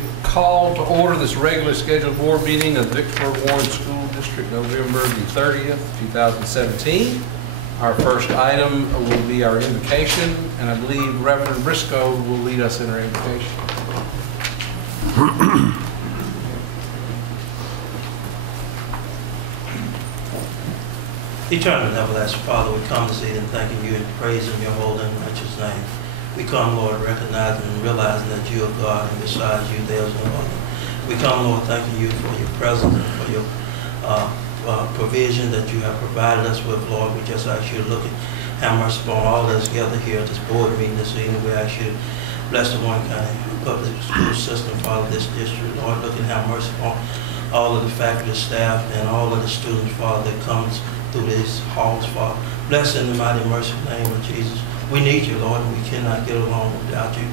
We call to order this regularly scheduled board meeting of the Vicksburg Warren School District, November the 30th, 2017. Our first item will be our invocation, and I believe Reverend Briscoe will lead us in our invocation. Eternal and everlasting Father, we come this evening thanking you and praising your holy and righteous name. We come, Lord, recognizing and realizing that you are God, and besides you there is no other. We come, Lord, thanking you for your presence and for your provision that you have provided us with, Lord. We just ask you to look and have mercy upon all that is gathered here at this board meeting this evening. We ask you to bless the Warren County public school system, Father, this district. Lord, look and have mercy upon all of the faculty, staff, and all of the students, Father, that comes through these halls, Father. Bless in the mighty merciful name of Jesus. We need you, Lord, and we cannot get along without you.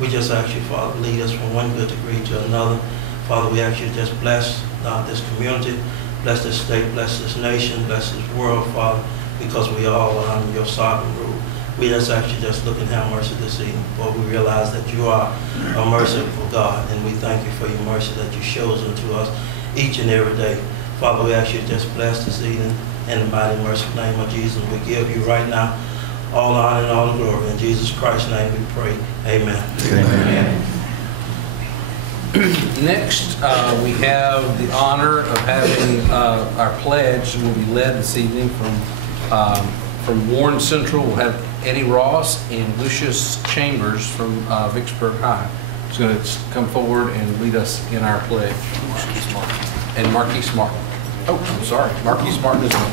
We just ask you, Father, lead us from one good degree to another. Father, we ask you to just bless this community, bless this state, bless this nation, bless this world, Father, because we all are under your sovereign rule. We just ask you just look and have mercy this evening, for we realize that you are a merciful God, and we thank you for your mercy that you show unto us each and every day. Father, we ask you to just bless this evening in the mighty merciful name of Jesus. We give you right now all honor and all the glory. In Jesus Christ's name we pray. Amen. Amen. Next, we have the honor of having our pledge will be led this evening from Warren Central. We'll have Eddie Ross and Lucius Chambers from Vicksburg High. He's going to come forward and lead us in our pledge. And Marquise Martin. Oh, I'm sorry. Marquise Martin is one.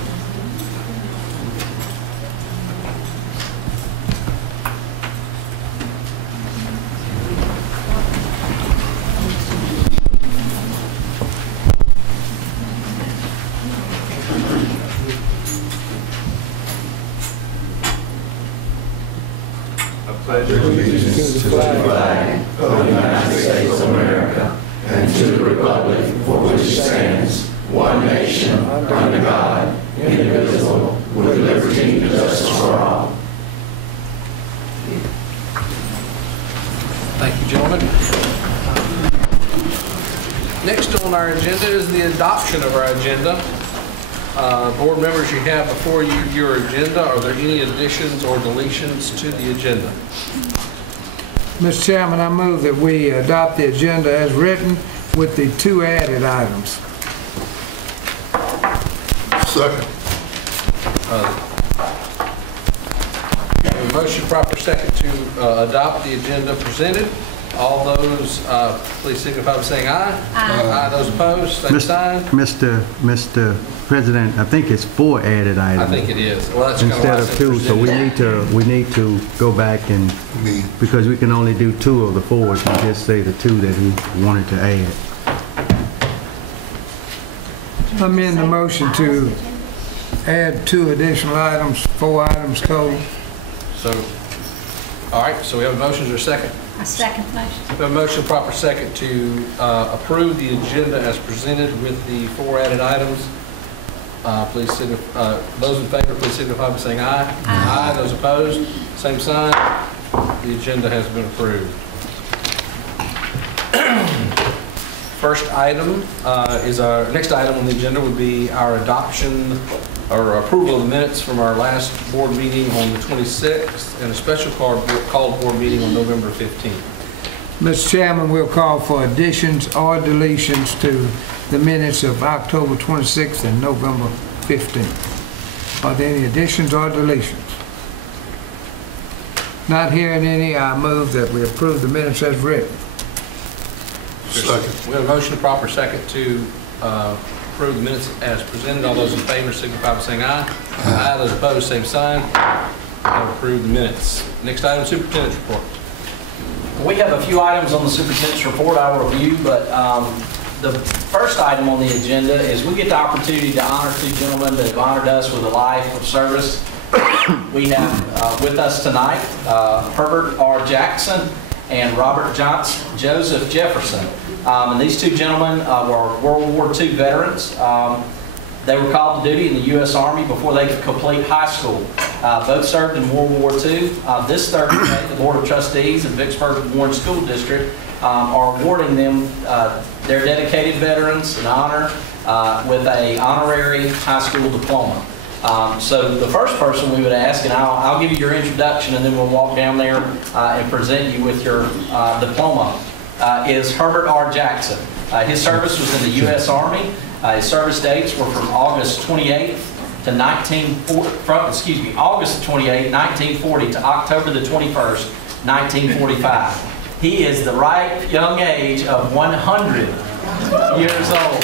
Pledge allegiance to the flag of the United States of America and to the republic for which it stands, one nation, under God, indivisible, with liberty and justice for all. Thank you, gentlemen. Next on our agenda is the adoption of our agenda. Board members, you have before you your agenda. Are there any additions or deletions to the agenda? Mr. Chairman, I move that we adopt the agenda as written with the two added items. Second. A motion, proper second to adopt the agenda presented. All those, please signify by saying aye. Aye. Those opposed, same sign. Mr. President, I think it's 4 added items. I think it is. Well, that's instead of 2, so we need to go back and because we can only do 2 of the 4s and just say the 2 that he wanted to add. I amend the motion to add 2 additional items, 4 items total. So, all right. So we have a motion. Is there a second? I second the motion. We have a motion, proper second to approve the agenda as presented with the 4 added items. Please signify, those in favor, please signify by saying aye. Aye. Those opposed, same sign. The agenda has been approved. First item is our next item on the agenda would be our adoption or approval of the minutes from our last board meeting on the 26th and a special called board meeting on November 15th. Mr. Chairman, we'll call for additions or deletions to the minutes of October 26th and November 15th. Are there any additions or deletions? Not hearing any, I move that we approve the minutes as written. Second. We have a motion, a proper second to approve the minutes as presented. All those in favor signify by saying aye. Aye. Those opposed, same sign. I've approved the minutes. Next item, superintendent's report. We have a few items on the superintendent's report I'll review, but the first item on the agenda is we get the opportunity to honor 2 gentlemen that have honored us with a life of service. We have with us tonight Herbert R. Jackson and Robert Joseph Jefferson. And these 2 gentlemen were World War II veterans. They were called to duty in the U.S. Army before they could complete high school. Both served in World War II. This Thursday, the Board of Trustees of Vicksburg Warren School District are awarding them, their dedicated veterans, an honor with an honorary high school diploma. So the first person we would ask, and I'll give you your introduction and then we'll walk down there and present you with your diploma, is Herbert R. Jackson. His service was in the U.S. Army. His service dates were from August 28th to August 28, 1940 to October the 21st, 1945. He is the ripe young age of 100 years old.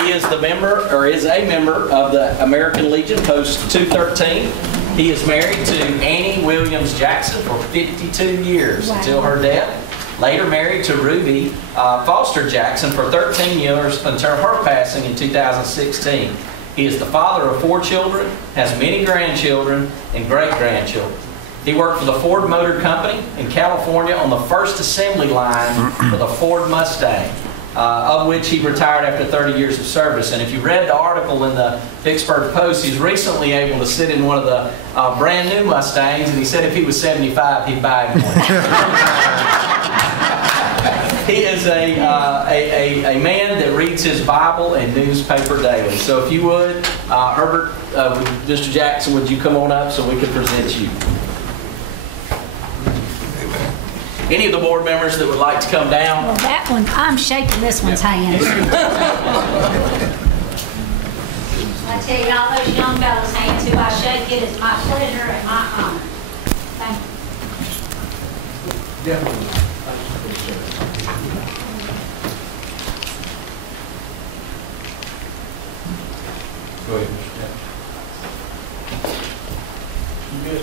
He is the member, or is a member of the American Legion Post 213. He is married to Annie Williams Jackson for 52 years until her death. Later married to Ruby Foster Jackson for 13 years until her passing in 2016. He is the father of 4 children, has many grandchildren and great-grandchildren. He worked for the Ford Motor Company in California on the first assembly line for the Ford Mustang, of which he retired after 30 years of service. And if you read the article in the Vicksburg Post, he's recently able to sit in one of the brand new Mustangs, and he said if he was 75, he'd buy one. He is a man that reads his Bible and newspaper daily. So if you would, Herbert, Mr. Jackson, would you come on up so we could present you? Any of the board members that would like to come down? Well, that one, I'm shaking this one's hand. I tell you, all those young fellas' hands who I shake, it is my pleasure and my honor. Thank you. Definitely. Go ahead, Mr. You good?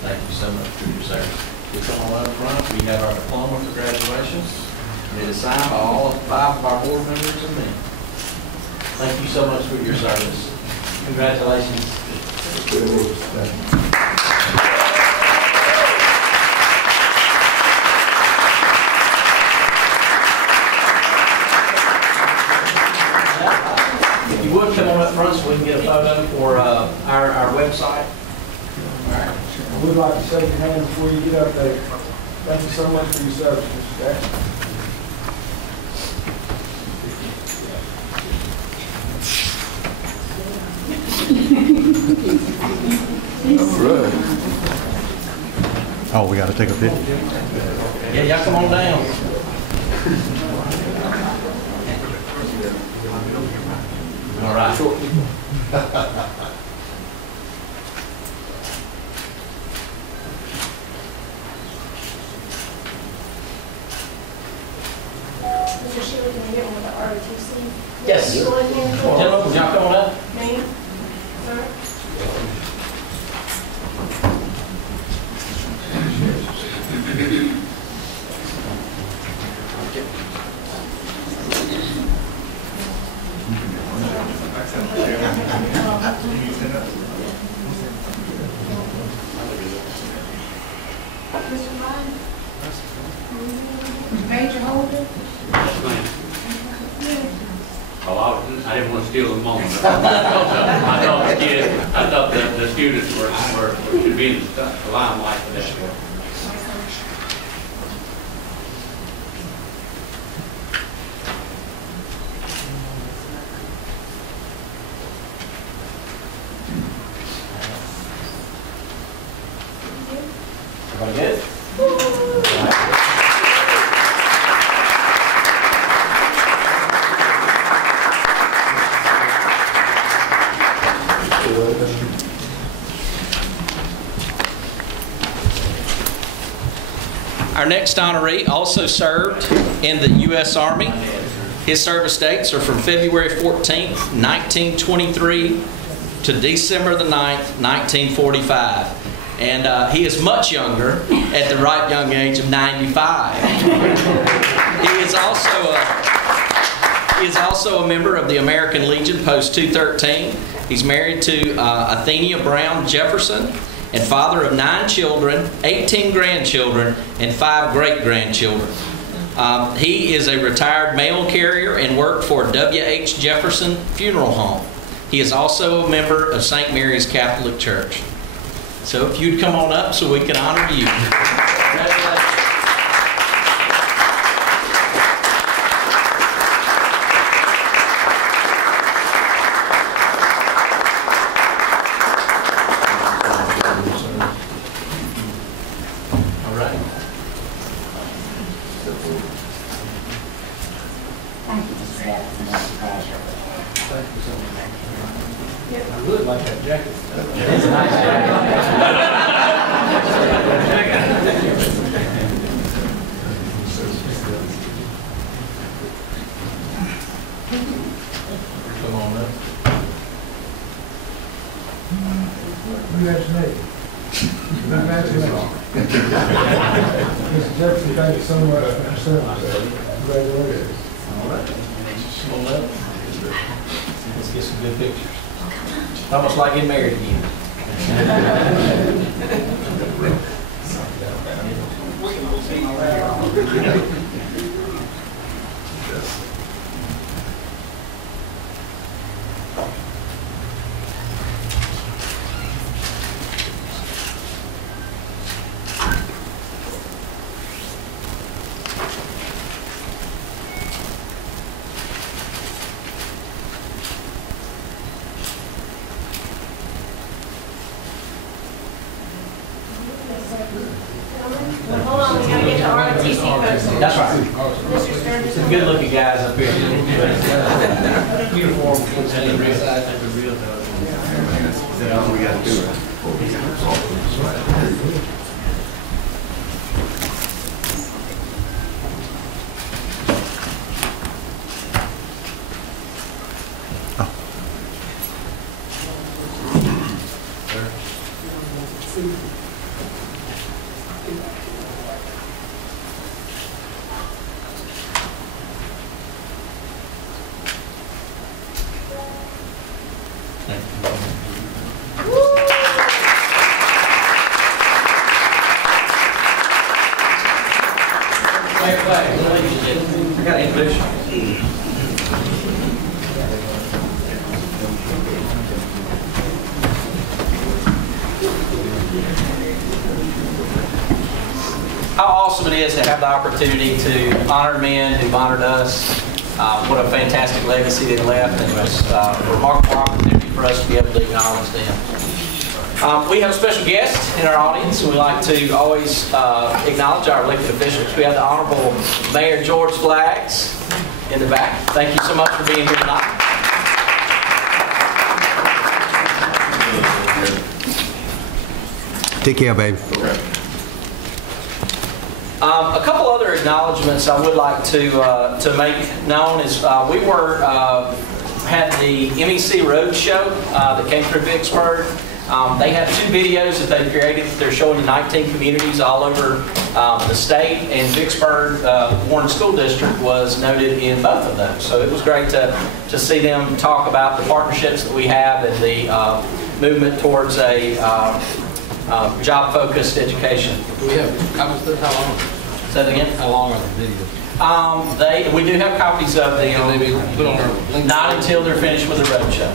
Thank you so much for your service. We come on up front, we have our diploma for graduations, and it is signed by all 5 of our board members and me. Thank you so much for your service. Congratulations. If you would, come on up front so we can get a photo for our website. I would like to shake your hand before you get up there. Thank you so much for your service, Mr. Jackson. Oh, we got to take a picture? Yeah, y'all come on down. All right. Yes. Gentlemen, would y'all come on up? Major Holder? Well, I didn't want to steal the moment. I thought the students should be in the limelight for that. Everybody good? Our next honoree also served in the U.S. Army. His service dates are from February 14th, 1923 to December the 9th, 1945. And he is much younger at the ripe young age of 95. He is also He is also a member of the American Legion Post 213. He's married to Athenia Brown Jefferson and father of 9 children, 18 grandchildren, and 5 great-grandchildren. He is a retired mail carrier and worked for W.H. Jefferson Funeral Home. He is also a member of St. Mary's Catholic Church. So if you'd come on up so we can honor you. Congratulations. All right. Thank you, Mr. Evans. That's a pleasure. I really like that jacket. It's a nice Come on up. Congratulations. Congratulations. Mr. Jefferson, thank you so much for your service. Congratulations. All right. Come on up. Let's get some good pictures. Almost like getting married again. Hold on, we gotta get to ROTC first. That's right. Mr. Sturgis. Some good looking guys up here. Uniform. That's all we got to do. I got English. How awesome it is to have the opportunity to honor men who've honored us. What a fantastic legacy they left, and it's a remarkable opportunity for us to be able to acknowledge them. We have a special guest in our audience, and we like to always acknowledge our elected officials. We have the Honorable Mayor George Flaggs in the back. Thank you so much for being here tonight. Take care, baby. A couple other acknowledgments I would like to make known is we had the MEC Road Show that came through Vicksburg. They have 2 videos that they've created. They're showing in 19 communities all over the state, and Vicksburg Warren School District was noted in both of those. So it was great to see them talk about the partnerships that we have and the movement towards a job-focused education. Do we have copies of how long? Say that again? How long are the videos? We do have copies of the. Can they be put on our link? Not until they're finished with the road show.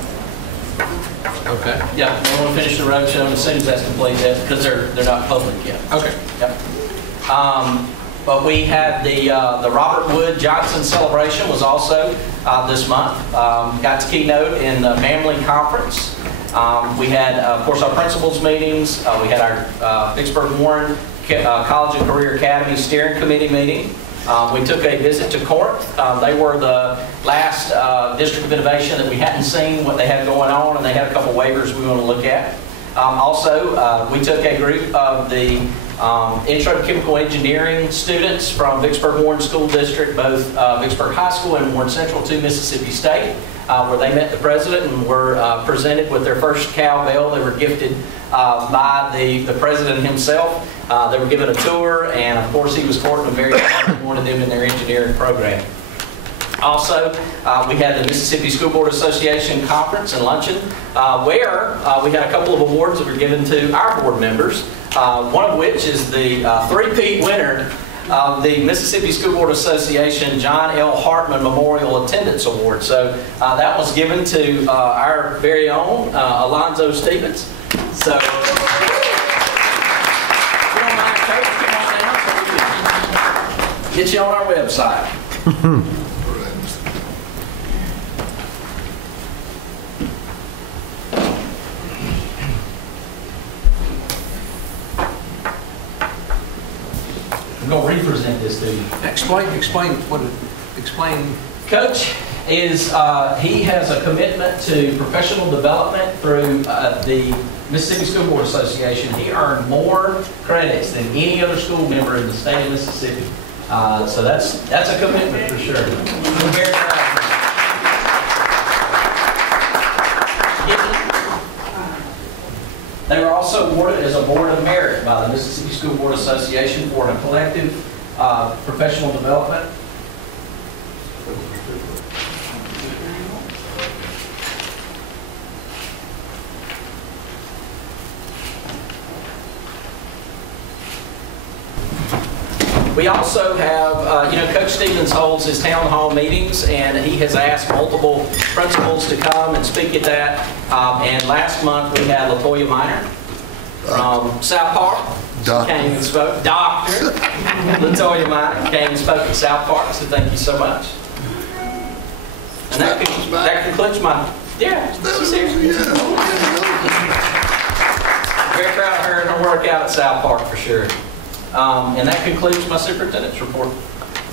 Okay. Yeah, they want to finish the road show, and as soon as that's complete, because they're not public yet. Okay. Yep. But we had the Robert Wood Johnson celebration was also this month. Got to keynote in the Family Conference. We had, of course, our principals meetings. We had our Vicksburg Warren College and Career Academy Steering Committee meeting. We took a visit to Corinth. They were the last District of Innovation that we hadn't seen what they had going on, and they had a couple waivers we want to look at. Also, we took a group of the Intro to Chemical Engineering students from Vicksburg Warren School District, both Vicksburg High School and Warren Central, to Mississippi State, where they met the president and were presented with their first cowbell. They were gifted by the president himself. They were given a tour, and of course he was courting them very hard and wanted them in their engineering program. Also, we had the Mississippi School Board Association Conference and Luncheon, where we had a couple of awards that were given to our board members, one of which is the three-peat winner of the Mississippi School Board Association John L. Hartman Memorial Attendance Award. So that was given to our very own Alonzo Stevens. So, if you don't mind, Coach, come on down so we can get you on our website. I'm going to represent this to you. Explain. Coach is, he has a commitment to professional development through the Mississippi School Board Association. He earned more credits than any other school member in the state of Mississippi. So that's a commitment for sure. We're very proud of him. They were also awarded as a Board of Merit by the Mississippi School Board Association for a collective professional development. We also have, Coach Stevens holds his town hall meetings, and he has asked multiple principals to come and speak at that. And last month we had LaToya Minor from South Park. Doctor. Came and spoke. Dr. LaToya Minor came and spoke at South Park, so thank you so much. And that concludes my, she's here. Very proud of her and her work out at South Park for sure. And that concludes my superintendent's report.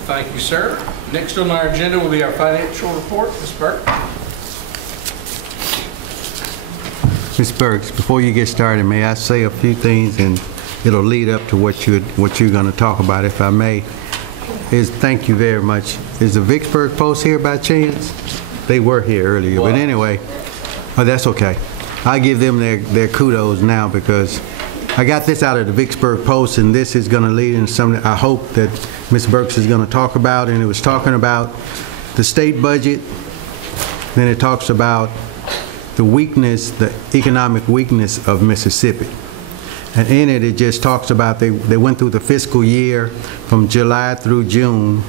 Thank you, sir. Next on our agenda will be our financial report. Ms. Burke. Ms. Burks, before you get started, may I say a few things, and it'll lead up to what you're going to talk about, if I may. Thank you very much. Is the Vicksburg Post here by chance? They were here earlier, but anyway, that's okay. I give them their kudos now because I got this out of the Vicksburg Post, and this is going to lead into something I hope that Ms. Burks is going to talk about, and it was talking about the state budget, then it talks about the weakness, the economic weakness of Mississippi. And in it, it just talks about they went through the fiscal year from July through June,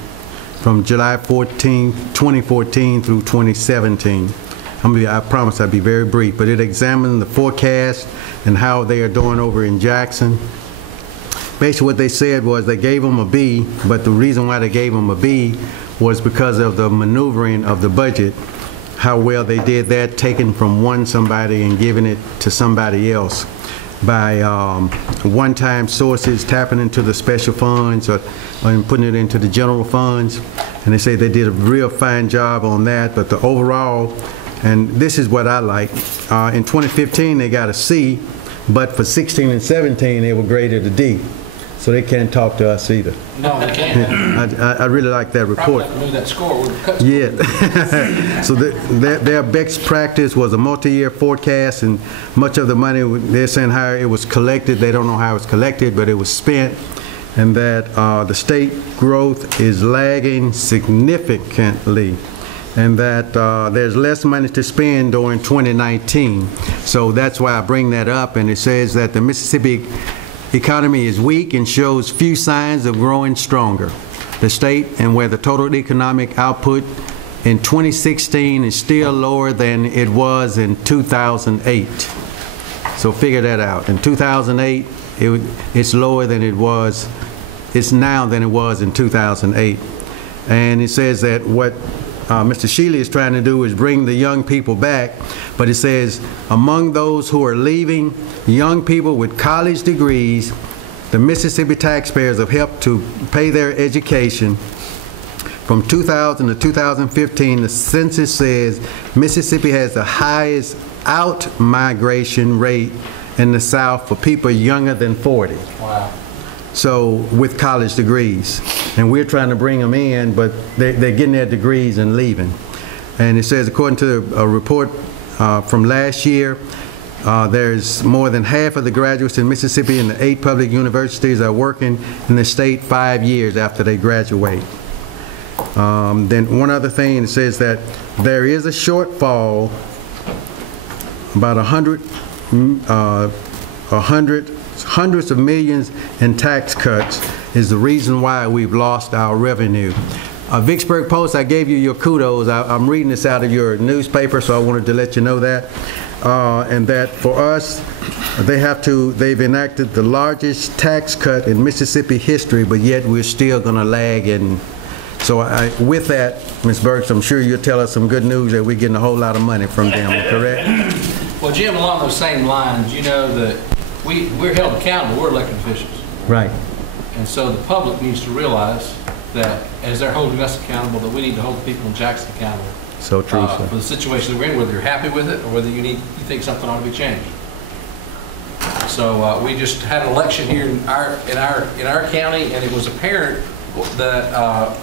from July 2014 through 2017. I promise I'll be very brief, but it examined the forecast and how they are doing over in Jackson. Basically what they said was they gave them a B, but the reason why they gave them a B was because of the maneuvering of the budget, how well they did that, taking from somebody and giving it to somebody else by one-time sources, tapping into the special funds or putting it into the general funds. And they say they did a real fine job on that, but the overall, and this is what I like, in 2015 they got a C, but for 16 and 17 they were graded a D. So they can't talk to us either. No, they can't. I really like that report. Probably move that score. Yeah. So their best practice was a multi-year forecast, and much of the money, they're saying how it was collected. They don't know how it was collected, but it was spent, and that the state growth is lagging significantly, and that there's less money to spend during 2019. So that's why I bring that up, and it says that the Mississippi economy is weak and shows few signs of growing stronger. The state, and where the total economic output in 2016 is still lower than it was in 2008. So figure that out. In 2008, it's lower than it was, it's now than it was in 2008. And it says that what Mr. Shealy is trying to do is bring the young people back, but it says among those who are leaving, young people with college degrees, the Mississippi taxpayers have helped to pay their education. From 2000 to 2015, the census says Mississippi has the highest out-migration rate in the South for people younger than 40. Wow. So with college degrees, and we're trying to bring them in, but they're getting their degrees and leaving. And it says, according to a report from last year, there's more than half of the graduates in Mississippi in the 8 public universities are working in the state 5 years after they graduate. Then one other thing, it says that there is a shortfall, about hundreds of millions in tax cuts is the reason why we've lost our revenue. Vicksburg Post, I gave you your kudos. I'm reading this out of your newspaper, so I wanted to let you know that. And that for us, they've enacted the largest tax cut in Mississippi history, but yet we're still going to lag. And so with that, Ms. Burks, I'm sure you'll tell us some good news that we're getting a whole lot of money from them, correct? Well, Jim, along those same lines, you know that we're held accountable. We're elected officials. Right. And so the public needs to realize that as they're holding us accountable, that we need to hold the people in Jackson accountable. So true, sir. For the situation that we're in, whether you're happy with it or whether you think something ought to be changed. So we just had an election here in our county, and it was apparent that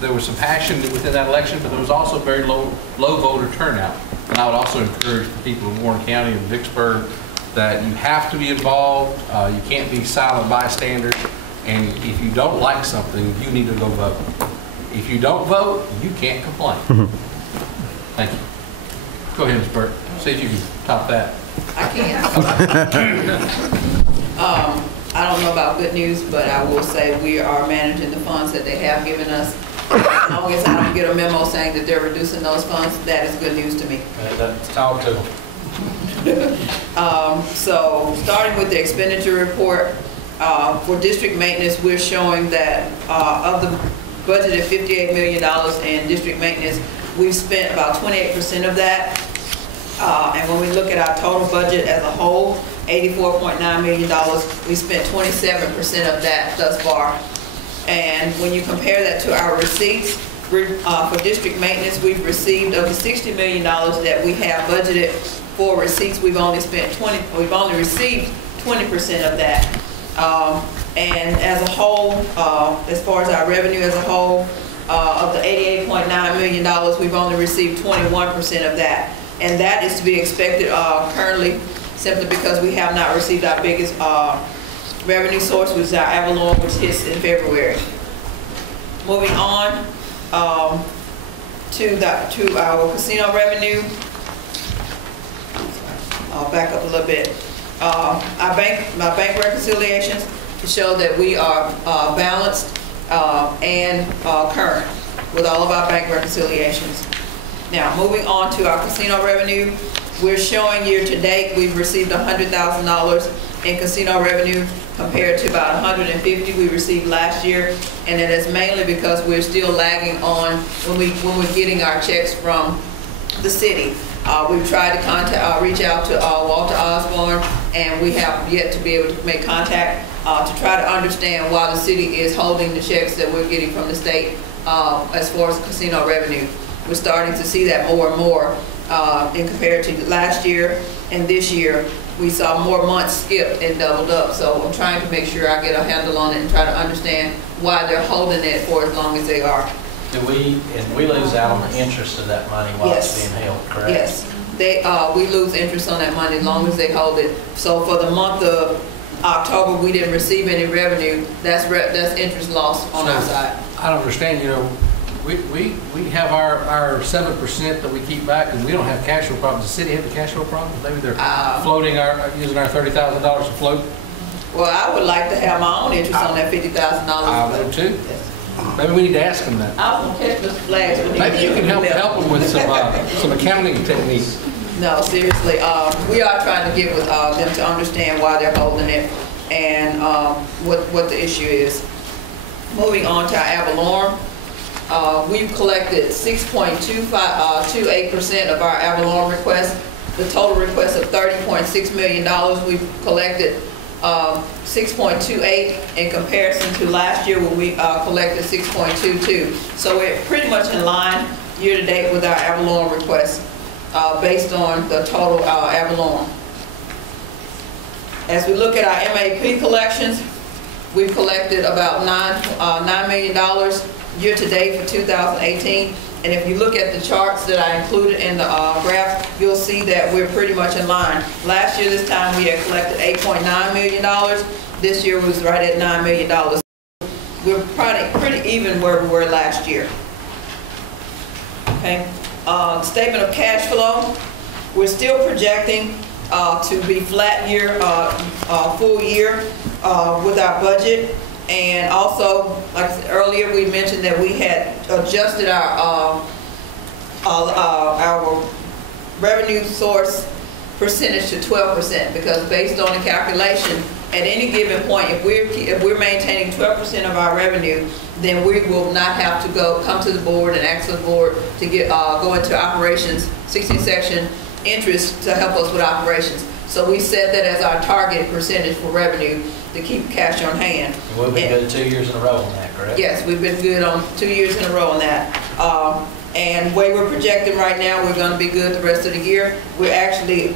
there was some passion within that election, but there was also very low voter turnout. And I would also encourage the people of Warren County and Vicksburg that you have to be involved. You can't be silent bystanders. And if you don't like something, you need to go vote. If you don't vote, you can't complain. Thank you. Go ahead, Ms. Burke. See if you can top that. I can. I don't know about good news, but I will say we are managing the funds that they have given us. As long as I don't get a memo saying that they're reducing those funds, that is good news to me. Talk to them. So starting with the expenditure report, for district maintenance, we're showing that of the budgeted $58 million in district maintenance, we've spent about 28% of that. And when we look at our total budget as a whole, $84.9 million, we spent 27% of that thus far. And when you compare that to our receipts, for district maintenance, we've received of the $60 million that we have budgeted for receipts, we've only received 20% of that. And as a whole, as far as our revenue as a whole, of the $88.9 million, we've only received 21% of that. And that is to be expected currently, simply because we have not received our biggest revenue source, which is our Avalon, which hits in February. Moving on to our casino revenue. I'll back up a little bit. My bank reconciliations show that we are balanced and current with all of our bank reconciliations. Now, moving on to our casino revenue, we're showing year to date we've received $100,000 in casino revenue compared to about $150,000 we received last year, and it is mainly because we're still lagging on when we're getting our checks from the city. We've tried to reach out to Walter Osborne, and we have yet to be able to make contact to try to understand why the city is holding the checks that we're getting from the state as far as casino revenue. We're starting to see that more and more in compared to last year and this year. We saw more months skipped and doubled up, so I'm trying to make sure I get a handle on it and try to understand why they're holding it for as long as they are. And we lose out on the interest of that money while it's being held, correct? Yes, we lose interest on that money as long as they hold it. So for the month of October, we didn't receive any revenue. That's interest lost on our side. I don't understand, you know, we have our 7% that we keep back, and we don't have cash flow problems. Does the city have the cash flow problems? Maybe they're using our $30,000 to float. Well, I would like to have my own interest on that $50,000. I would too. Yes. Maybe we need to ask them that. I was going to catch Mr. Flags. Maybe you can help them with some accounting techniques. No, seriously, we are trying to get with them to understand why they're holding it and what the issue is. Moving on to our ad valorem. We've collected 6.28% of our ad valorem requests. The total request of $30.6 million, we've collected 6.28 in comparison to last year when we collected 6.22. So we're pretty much in line year to date with our ad valorem requests based on the total ad valorem. As we look at our MAP collections, we've collected about $9 million year to date for 2018. And if you look at the charts that I included in the graph, you'll see that we're pretty much in line. Last year, this time, we had collected $8.9 million. This year was right at $9 million. We're pretty even where we were last year. Okay. Statement of cash flow. We're still projecting to be flat year, full year with our budget. And also, like I said earlier, we mentioned that we had adjusted our revenue source percentage to 12% because based on the calculation, at any given point, if we're maintaining 12% of our revenue, then we will not have to come to the board and ask the board to go into operations, 16th section interest to help us with operations. So we set that as our target percentage for revenue to keep cash on hand. And we'll be good 2 years in a row on that, correct? Yes, we've been good on 2 years in a row on that. And the way we're projecting right now, we're going to be good the rest of the year. We're actually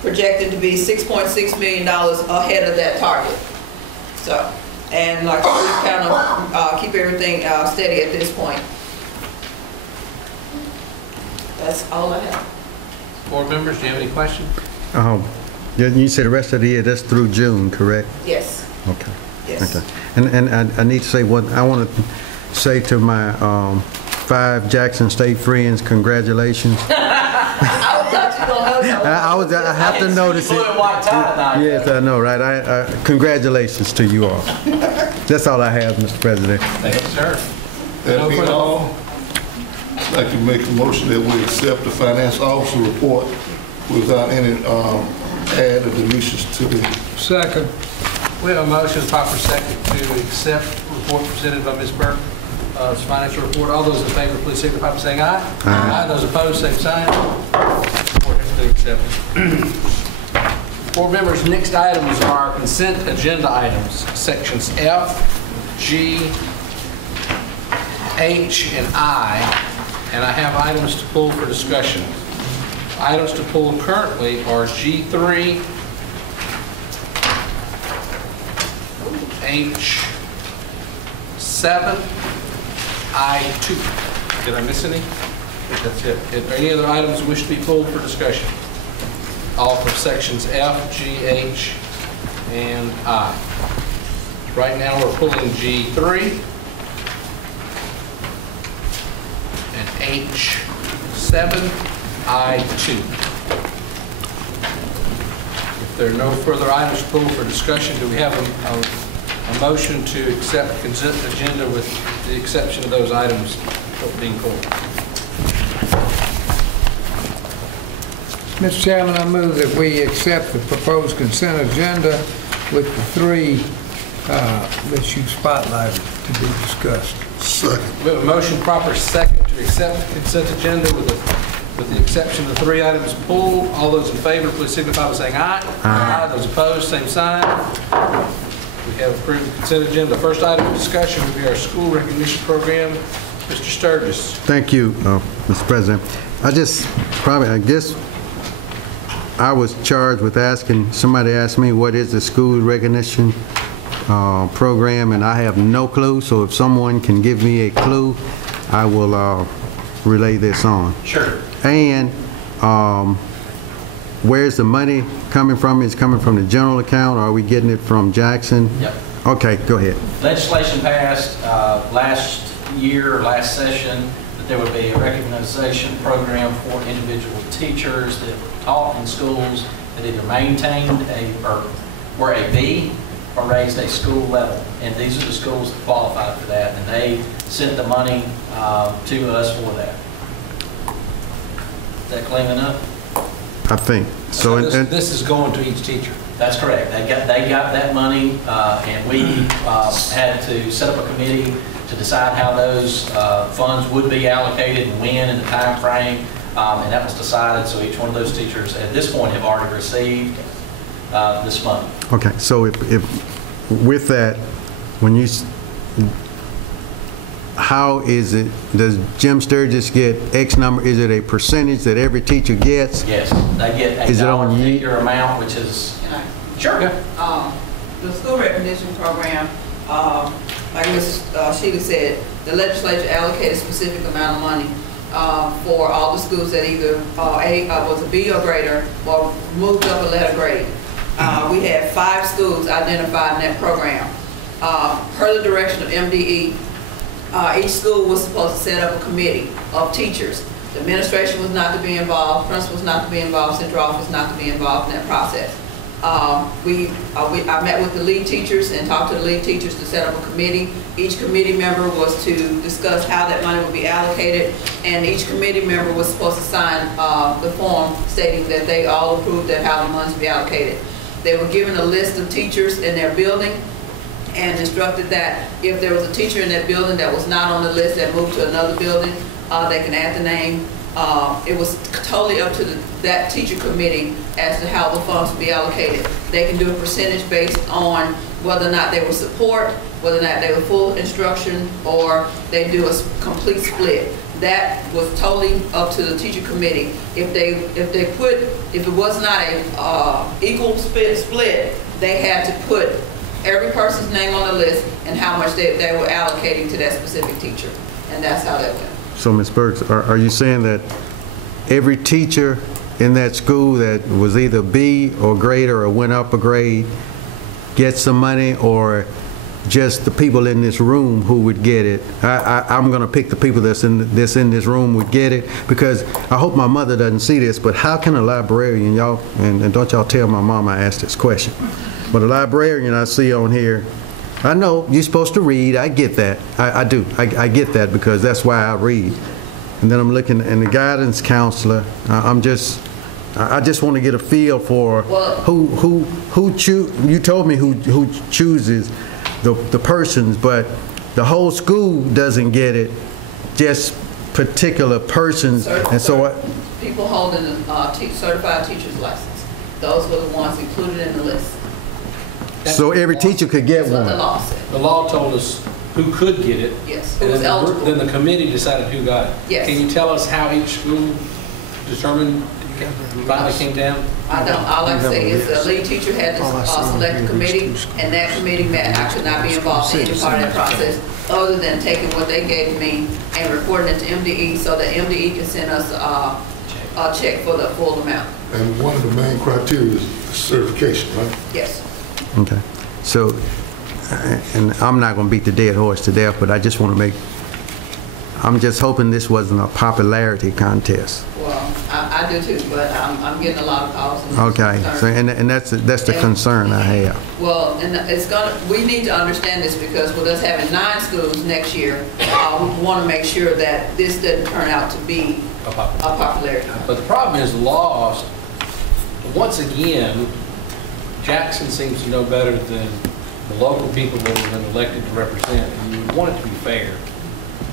projected to be $6.6 million ahead of that target. So, and like we kind of keep everything steady at this point. That's all I have. Board members, do you have any questions? You said the rest of the year, that's through June, correct? Yes. Okay. Yes. Okay. And I need to say I want to say to my 5 Jackson State friends, congratulations. I have to notice it. Yes, I know, right? Congratulations to you all. That's all I have, Mr. President. Thank you, sir. That being all, I'd like to make a motion that we accept the finance officer report without any add or deletions to the. Second. We have a motion, proper second, to accept the report presented by Ms. Burke, financial report. All those in favor, please signify by saying aye. Aye. Those opposed, same sign. Report has been accepted. Board members, next items are consent agenda items, sections F, G, H, and I, and I have items to pull for discussion. Items to pull currently are G3, H7, I2. Did I miss any? I think that's it. Are there any other items wish to be pulled for discussion? All from sections F, G, H, and I. Right now we're pulling G3 and H7, I2. If there are no further items to pull for discussion, do we have a motion to accept consent agenda with the exception of those items being pulled? Mr. Chairman, I move that we accept the proposed consent agenda with the 3 that you spotlighted to be discussed. Second. We have a motion, proper second, to accept the consent agenda with the exception of the 3 items pulled. All those in favor, please signify by saying aye. Aye. Those opposed, same sign. We have approved the consent agenda. First item of discussion will be our school recognition program. Mr. Sturgis. Thank you, Mr. President. I guess I was charged with asking, somebody asked me what is the school recognition program, and I have no clue, so if someone can give me a clue, I will relay this on. Sure. And where's the money coming from? It's coming from the general account, or are we getting it from Jackson? Yep. Okay, go ahead. Legislation passed last session that there would be a recognition program for individual teachers that were taught in schools that either maintained or were a B or raised a school level. And these are the schools that qualified for that, and they sent the money to us for that. Is that clean enough? I think. So this is going to each teacher. That's correct. They got that money, and we had to set up a committee to decide how those funds would be allocated and when and the time frame, and that was decided. So each one of those teachers at this point have already received this money. Okay, so if with that, when you, how is it, does Jim Sturgis get X number? Is it a percentage that every teacher gets? Yes, they get a dollar figure amount, which is, sure. The school recognition program, like Ms. Sheila said, the legislature allocated a specific amount of money for all the schools that either was a B or greater or moved up a letter grade. We had 5 schools identified in that program. Per the direction of MDE, each school was supposed to set up a committee of teachers. The administration was not to be involved, principal was not to be involved, central office not to be involved in that process. I met with the lead teachers and talked to the lead teachers to set up a committee. Each committee member was to discuss how that money would be allocated, and each committee member was supposed to sign the form stating that they all approved that how the money would be allocated. They were given a list of teachers in their building and instructed that if there was a teacher in that building that was not on the list that moved to another building, they can add the name. It was totally up to that teacher committee as to how the funds would be allocated. They can do a percentage based on whether or not they were support, whether or not they were full instruction, or they do a complete split. That was totally up to the teacher committee. If it was not a equal split, they had to put every person's name on the list and how much they were allocating to that specific teacher. And that's how that went. So, Ms. Burks, are you saying that every teacher in that school that was either B or greater or went up a grade gets some money, or just the people in this room who would get it? I'm going to pick the people that's in this room would get it, because I hope my mother doesn't see this, but how can a librarian, y'all, and don't y'all tell my mom I asked this question, but a librarian I see on here, I know you're supposed to read. I get that. I do. I get that, because that's why I read. And then I'm looking, and the guidance counselor. I just want to get a feel for who choose. You told me who chooses the persons, but the whole school doesn't get it. Just particular persons, and so people holding a certified teacher's license. Those were the ones included in the list. So every teacher could get one. The law said. The law told us who could get it. Yes, who was eligible. Then the committee decided who got it. Yes. Can you tell us how each school determined, finally came down? I don't. All I can say is the lead teacher had to select a committee, and that committee met. I could not be involved in any part of that process other than taking what they gave me and reporting it to MDE so that MDE can send us a check for the full amount. And one of the main criteria is certification, right? Yes. Okay. So, and I'm not going to beat the dead horse to death, but I just want to I'm just hoping this wasn't a popularity contest. Well, I do too, but I'm getting a lot of calls. And okay. So, and that's the concern I have. Well, and we need to understand this, because with us having 9 schools next year, we want to make sure that this doesn't turn out to be a popularity. But the problem is laws, once again, Jackson seems to know better than the local people that have been elected to represent, and you would want it to be fair.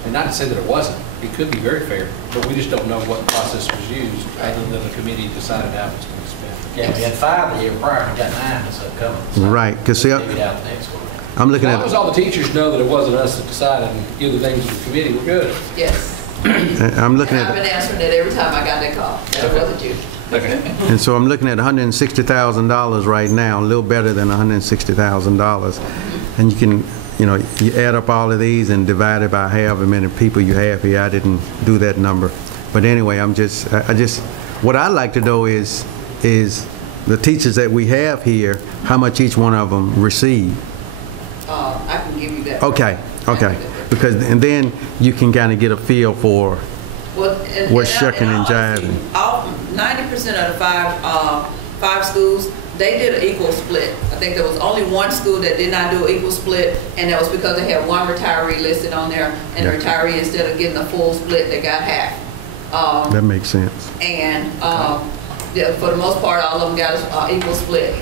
And not to say that it wasn't. It could be very fair, but we just don't know what process was used other than the committee decided how it was going to be spent. Yeah, we had 5 the year prior, and we got 9 that's upcoming. So right, because see, figure it out the next one. I'm looking as at long as all the teachers know that it wasn't us that decided and give the things to the committee, we're good. Yes. I'm looking and I've been answering it every time I got that call. That wasn't you. Okay. And so I'm looking at $160,000 right now, a little better than $160,000. And you can, you add up all of these and divide it by however many people you have here. I didn't do that number. But anyway, what I'd like to know is the teachers that we have here, how much each one of them receive. I can give you that. Okay. Because, and then you can kind of get a feel for what's shucking and jiving. 90% of the five schools, they did an equal split. I think there was only one school that did not do an equal split, and that was because they had one retiree listed on there, and the retiree, instead of getting a full split, they got half. That makes sense. And for the most part, all of them got an equal split.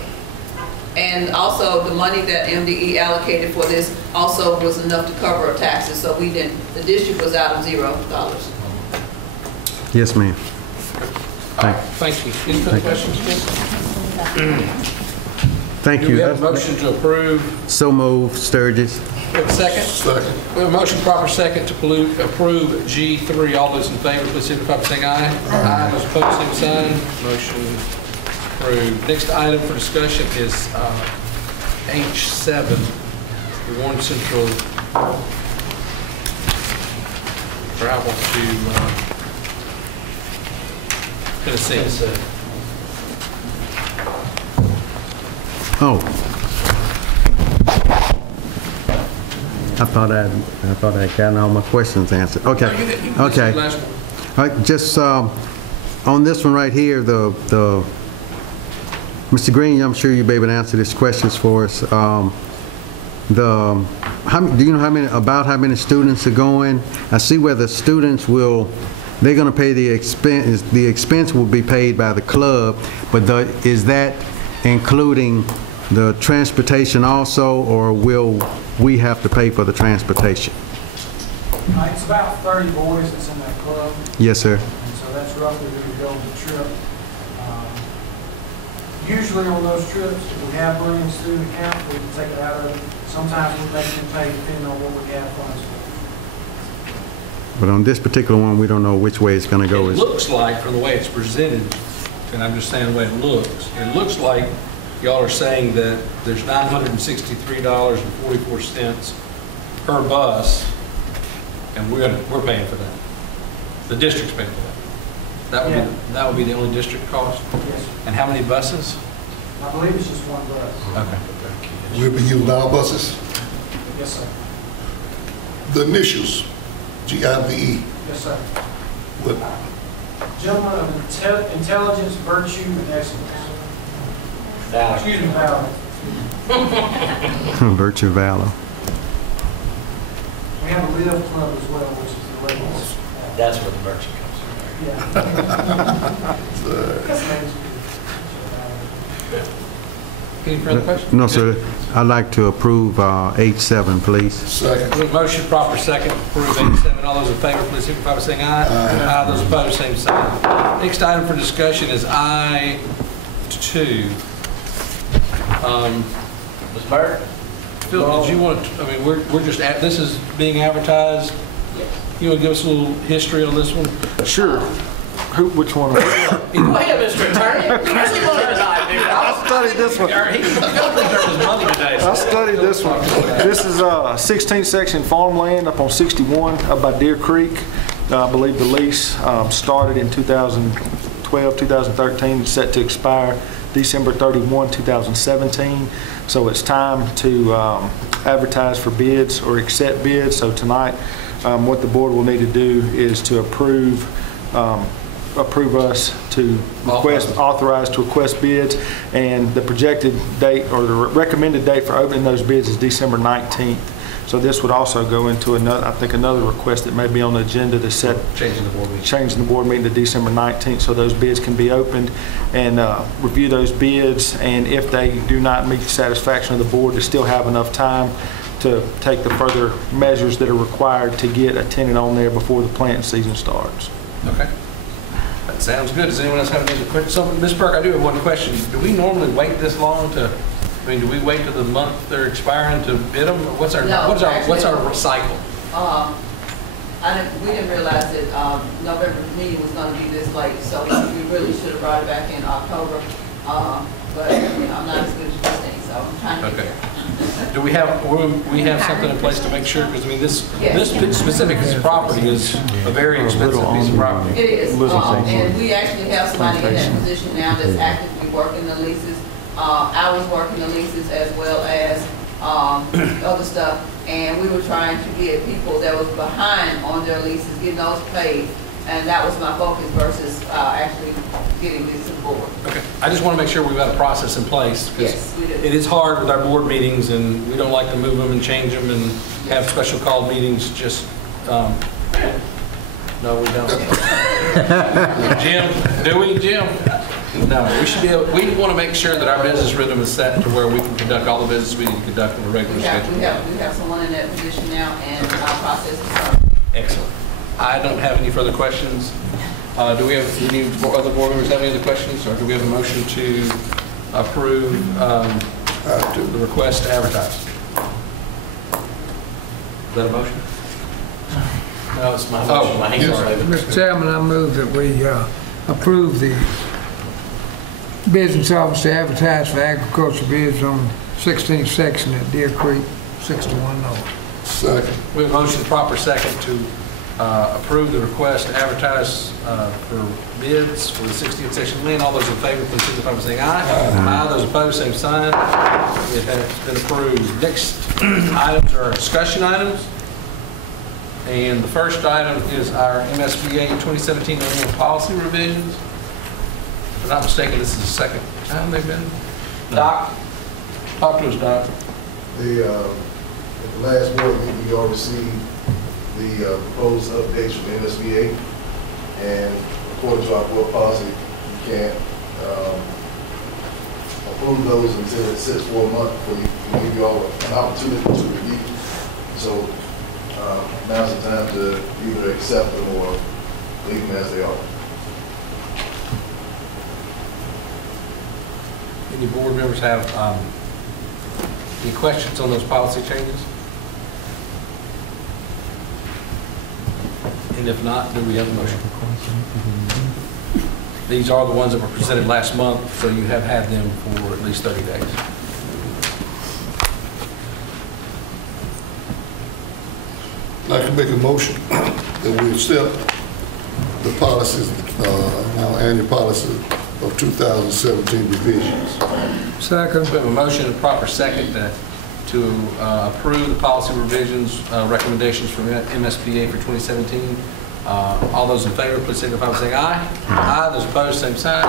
And also, the money that MDE allocated for this also was enough to cover our taxes, so the district was out of $0. Yes, ma'am. Thank you. Any further questions, Thank you. Do we have a motion to approve? So moved, Sturgis. We have a second? Second. We have a motion, proper second, to approve G3. All those in favor, please signify by saying aye. Aye. Those opposed, same sign. Motion approved. Next item for discussion is H7, the Warren Central travel to Tennessee. Oh. I thought I'd gotten all my questions answered. Okay, okay. Last one. All right, just on this one right here, the Mr. Green, I'm sure you'll be able to answer these questions for us. Do you know how many students are going? I see where the students they're going to pay the expense. The expense will be paid by the club, but is that including the transportation also, or will we have to pay for the transportation? It's about 30 boys that's in that club, Yes, sir. and so that's roughly who would go on the trip. Usually on those trips, if we have money in the student account, we can take it out of it. Sometimes we make them pay depending on what we have funds for. But on this particular one, we don't know which way it's going to go. It looks like, from the way it's presented, and I'm just saying the way it looks like y'all are saying that there's $963.44 per bus, and we're paying for that. The district's paying for that. That would be the only district cost? Yes, sir. And how many buses? I believe it's just one bus. Okay. We'll be using our buses. Yes, sir. The initials, GIVE. Yes, sir. What? Gentlemen of intelligence, virtue, and excellence. Valor. Excuse me, valor. Virtue Valor. We have a live club as well, which is the ladies. That's where the virtue comes Any further questions? No, sir. I'd like to approve H7, please. Second. Motion proper second, approve 87. All those in favor, please signify by saying aye. Aye. Those opposed, same sign. Next item for discussion is I2. Ms. Bird? Phil, did you want to, I mean, we're just, this is being advertised. You want to give us a little history on this one? Sure. Which one? Go ahead, Mr. Attorney. I studied this one. I studied this one. This is 16th section farmland up on 61 up by Deer Creek. I believe the lease started in 2012, 2013. It's set to expire December 31, 2017. So it's time to advertise for bids or accept bids. So tonight, what the board will need to do is to approve us to request, authorize to request bids, and the projected date or the recommended date for opening those bids is December 19th. So this would also go into another, I think, another request that may be on the agenda to set changing the board meeting to December 19th, so those bids can be opened and review those bids, and if they do not meet the satisfaction of the board, to still have enough time to take the further measures that are required to get a tenant on there before the planting season starts. Okay. That sounds good. Does anyone else have any questions? So, Ms. Burke, I do have one question. Do we normally wait this long to, I mean, do we wait till the month they're expiring to bid them? What's our cycle? We didn't realize that November meeting was going to be this late, so we really should have brought it back in October. But you know, I'm not as good as you think, so I'm trying to. Okay. Do we have something in place to make sure? Because I mean, this specific piece of property is a very expensive piece of property. It is, and we actually have somebody in that position now that's actively working the leases. I was working the leases as well as other stuff, and we were trying to get people that was behind on their leases, getting those paid, and that was my focus versus actually getting this to the board. Okay. I just want to make sure we've got a process in place, because yes, we do. It is hard with our board meetings, and we don't like to move them and change them and have special call meetings. Just no, we don't. Jim, do we, Jim? No, we should be able, we want to make sure that our business rhythm is set to where we can conduct all the business we need to conduct on a regular schedule. We have someone in that position now, and our process is started. Excellent. I don't have any further questions. Do we have any other board members have any other questions, or do we have a motion to approve the request to advertise? Is that a motion? No, it's my motion. My hands are open. Mr. Chairman, I move that we approve the business office to advertise for agriculture bids on 16th section at Deer Creek, 61 North. Second. We have a motion proper second to approve the request to advertise for bids for the 60th section of land. All those in favor, please signify by saying aye. Aye. Those opposed, same sign. It has been approved. Next items are discussion items. And the first item is our MSBA 2017 annual policy revisions. If I'm not mistaken, this is the second time they've been. Doc? Talk to us, Doc. At the last board meeting, we all received the proposed updates from the MSBA, and according to our board policy, you can't approve those until it sits for a month before we give you all an opportunity to review. So now's the time to either accept them or leave them as they are. Any board members have any questions on those policy changes? And if not, do we have a motion? These are the ones that were presented last month, so you have had them for at least 30 days. I'd like to make a motion that we accept the policies, our annual policy of 2017 revisions. Second. We have a motion and a proper second to approve the policy revisions recommendations from MSBA for 2017. All those in favor, please signify by saying aye. Aye. Those opposed, same sign.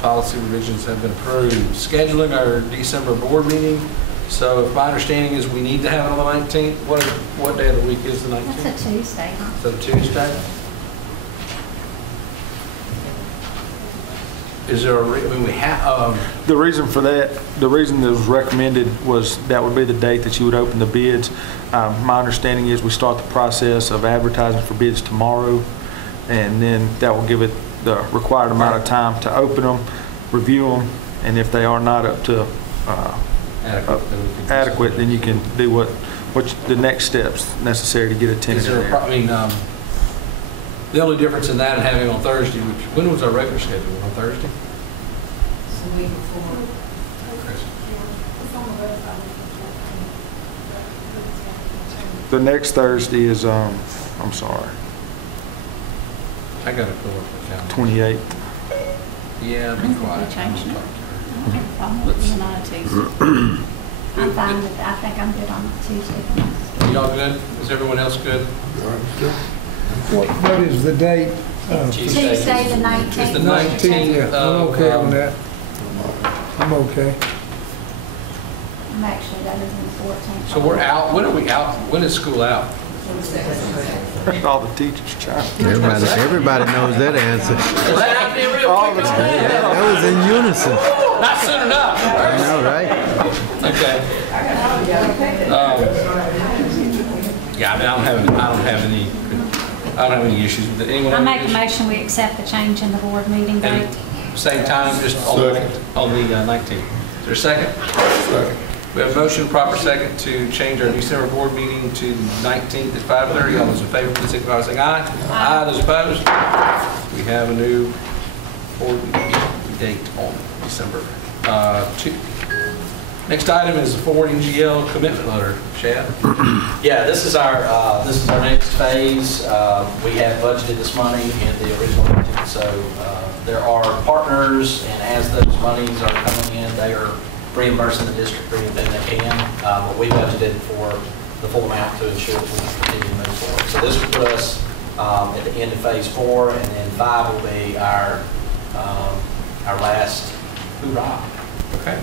Policy revisions have been approved. Scheduling our December board meeting. So if my understanding is we need to have it on the 19th, what day of the week is the 19th? That's a Tuesday, huh? So Tuesday? Is there we have... The reason for that, the reason that was recommended was that would be the date that you would open the bids. My understanding is we start the process of advertising for bids tomorrow, and then that will give it the required amount of time to open them, review them, and if they are not up to adequate, then you can do what the next steps necessary to get a tenant in there. I mean, the only difference in that and having on Thursday, when was our regular schedule? On Thursday? It's the week before. The next Thursday is, I'm sorry, I got to pull up the calendar. 28th. Yeah, be quiet. We changed it. I'm with you on a Tuesday. I'm fine with that. I think I'm good on Tuesday. Y'all good? Is everyone else good? What is the date? Tuesday the 19th. It's the 19th, yeah. I'm okay on that. I'm okay. I'm actually better than the 14th. So we're out. When are we out? When is school out? All the teachers chime. Everybody knows that answer. All the time. That was in unison. Not soon enough. I know, right? Okay. Yeah, I mean, I don't have any issues with it. Anyone I have make any a issues? motion, we accept the change in the board meeting And date. same time, just on the 19th. Is there a second? Second. We have a motion, proper second, to change our December board meeting to the 19th at 5:30. All those in favor, please signify by saying aye. Aye. Those opposed? We have a new board date on December 2. Next item is the Ford NGL commitment letter. Shad? Yeah, this is our next phase. We had budgeted this money in the original budget, so there are partners, and as those monies are coming in, they are reimbursing the district for anything they can. But we budgeted for the full amount to ensure that we can continue to move forward. So this will put us at the end of phase 4, and then 5 will be our last hoorah. Okay.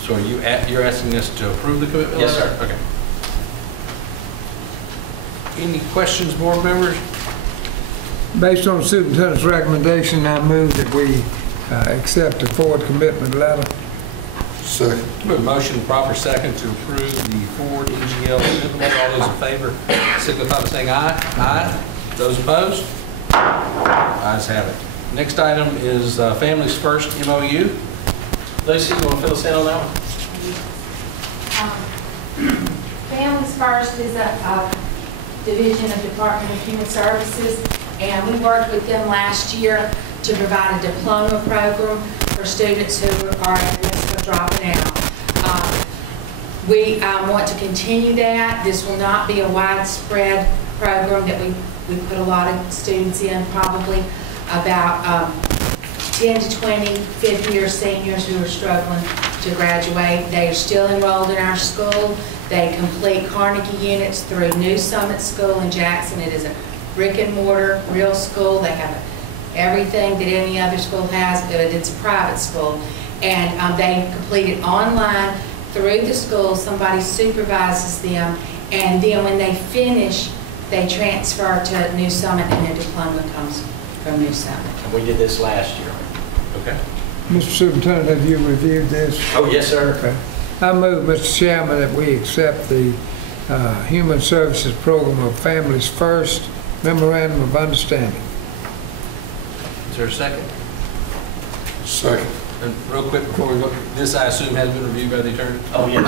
So you're asking us to approve the commitment letter? Yes, sir. Okay. Any questions, board members? Based on the superintendent's recommendation, I move that we accept the Ford commitment letter. Second. We have a motion, proper second, to approve the Ford NGL commitment letter. All those in favor, signify by saying aye. Aye. Those opposed? Ayes have it. Next item is Families First MOU. Lacey, you want to fill us in on that one? Families First is a division of Department of Human Services, and we worked with them last year to provide a diploma program for students who are at risk of dropping out. We want to continue that. This will not be a widespread program that we put a lot of students in, probably about 10 to 20 fifth-year seniors who are struggling to graduate. They are still enrolled in our school. They complete Carnegie units through New Summit School in Jackson. It is a brick and mortar, real school. They have everything that any other school has, but it's a private school. And they complete it online through the school. Somebody supervises them. And then when they finish, they transfer to New Summit and their diploma comes from New Summit. And we did this last year. Okay. Mr. Superintendent, have you reviewed this? Oh, yes, sir. Okay. I move, Mr. Chairman, that we accept the Human Services Program of Families First Memorandum of Understanding. Is there a second? Second. And real quick before we go, this I assume has been reviewed by the attorney? Oh, yeah.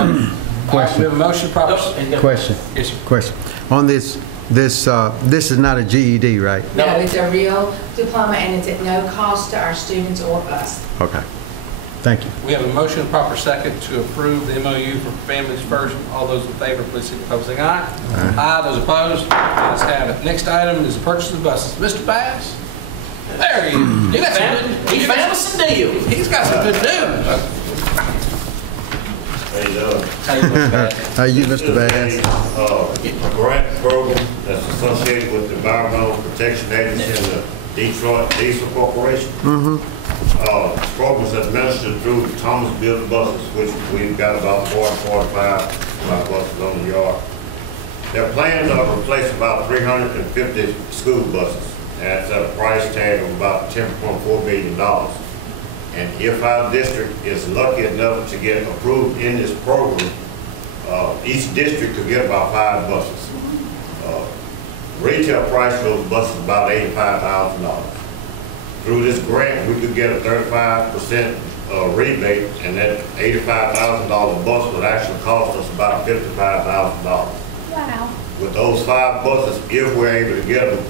All right, we have a motion properly. Question. Yes, sir. Question. On this is not a GED, right? No, it's a real diploma, and it's at no cost to our students or us. Okay. Thank you. We have a motion and proper second to approve the MOU for Families First. All those in favor, please signify by saying aye. Aye. Those opposed, ayes have it. Next item is the purchase of buses. Mr. Bass? There he is. He found us a deal. He's got some good news. Hey, Doug. How you doing, Bass? How you, Mr. Bass? A grant program that's associated with the Environmental Protection Agency and the Detroit Diesel Corporation. This program is administered through Thomas Built Buses, which we've got about 45 buses on the yard. Their plans are to replace about 350 school buses. That's at a price tag of about $10.4 billion. And if our district is lucky enough to get approved in this program, each district could get about 5 buses. Retail price for those buses is about $85,000. Through this grant, we could get a 35% rebate, and that $85,000 bus would actually cost us about $55,000. Wow. With those 5 buses, if we're able to get them,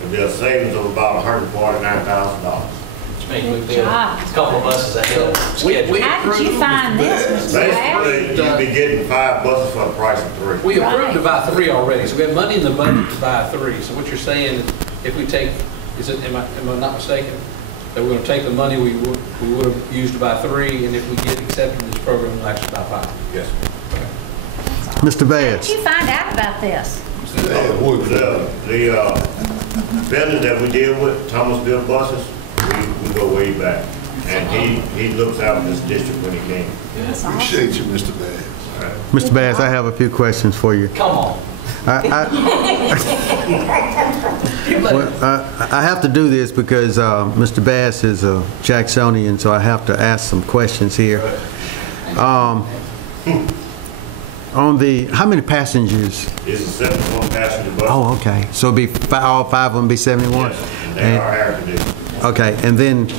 it'd be a savings of about $149,000. Good job. A couple of buses ahead of schedule. How did you find this, Mr. Bass? Basically, you'd be getting 5 buses for the price of 3. We approved to buy 3 already, so we have money in the budget to buy 3. So what you're saying, if we take, am I not mistaken, that we're going to take the money we would have used to buy 3, and if we get accepted in this program, we'll actually buy 5? Yes. Mr. How Bass? did you find out about this? The vendor that we deal with, Thomas Built Buses, we go way back. And he looks out in this district when he can. Appreciate you, Mr. Bass. Mr. Bass, I have a few questions for you. Come on. I have to do this because Mr. Bass is a Jacksonian, so I have to ask some questions here. On the, how many passengers? It's a 71 passenger bus. Oh, okay. So it'd be all 5 of them be 71? Yes, and they are air conditioned. Okay, and then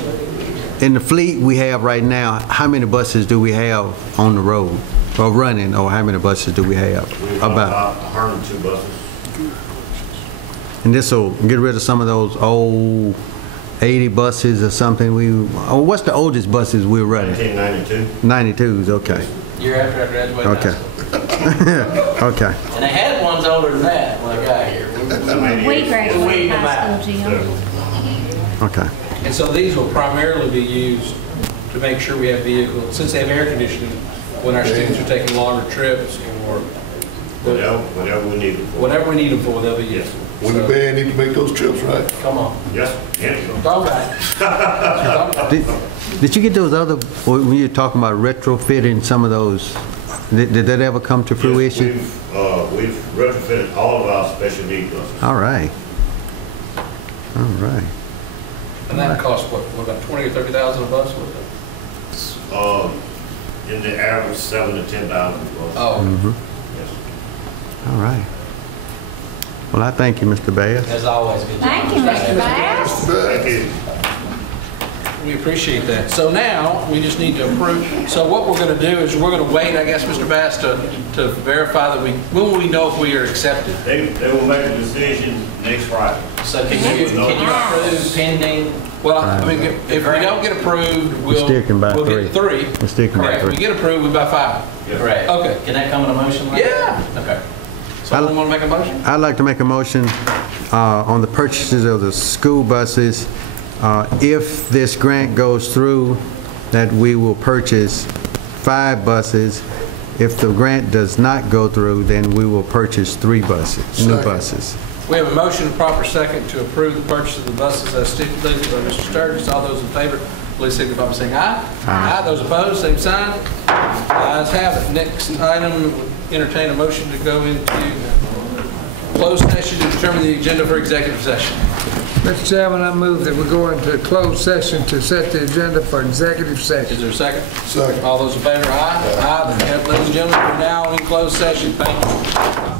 in the fleet we have right now, how many buses do we have on the road or running, or how many buses do we have? We've got about 102 buses. And this will get rid of some of those old 80 buses or something. What's the oldest buses we're running? 1992. 92s, okay. Year after I graduated high Okay. school. Okay. And they had ones older than that when I got here. We graduated high school, Jim. Okay. And so these will primarily be used to make sure we have vehicles, since they have air conditioning, when our students are taking longer trips or Whatever we need them for. whatever we need them for, they'll be used. When the band need to make those trips, right? Come on. Yes, yes. All right. Did you get those other, when you're talking about retrofitting some of those, did that ever come to fruition? Yes, we've retrofitted all of our special need buses. All right. All right. And that costs what, about 20 or 30,000 a bus? In the average, 7,000 to 10,000 buses. Oh. Yes. All right. Well, I thank you, Mr. Bass. As always, good job. Thank you, Mr. Bass. Thank you. We appreciate that. So now, we just need to approve. So what we're going to do is we're going to wait, I guess, Mr. Bass, to verify that when will we know if we are accepted? They will make a decision next Friday. So can you approve pending? Well, I mean, if we don't get approved, we'll get 3. We're sticking by Correct. If 3. we get approved, we buy 5. Correct. Okay. Can that come in a motion like that? Yeah. Okay. Someone want to make a motion? I'd like to make a motion on the purchases of the school buses. If this grant goes through, that we will purchase 5 buses. If the grant does not go through, then we will purchase 3 buses, new buses. We have a motion, proper second, to approve the purchase of the buses as stipulated by Mr. Sturgis. All those in favor, please signify by saying aye. Aye. Those opposed, same sign. Ayes have it. Next item, entertain a motion to go into closed session to determine the agenda for executive session. Mr. Chairman, I move that we go into closed session to set the agenda for executive session. Is there a second? Second. All those in favor, aye. Aye. Ladies and gentlemen, we're now in closed session. Thank you.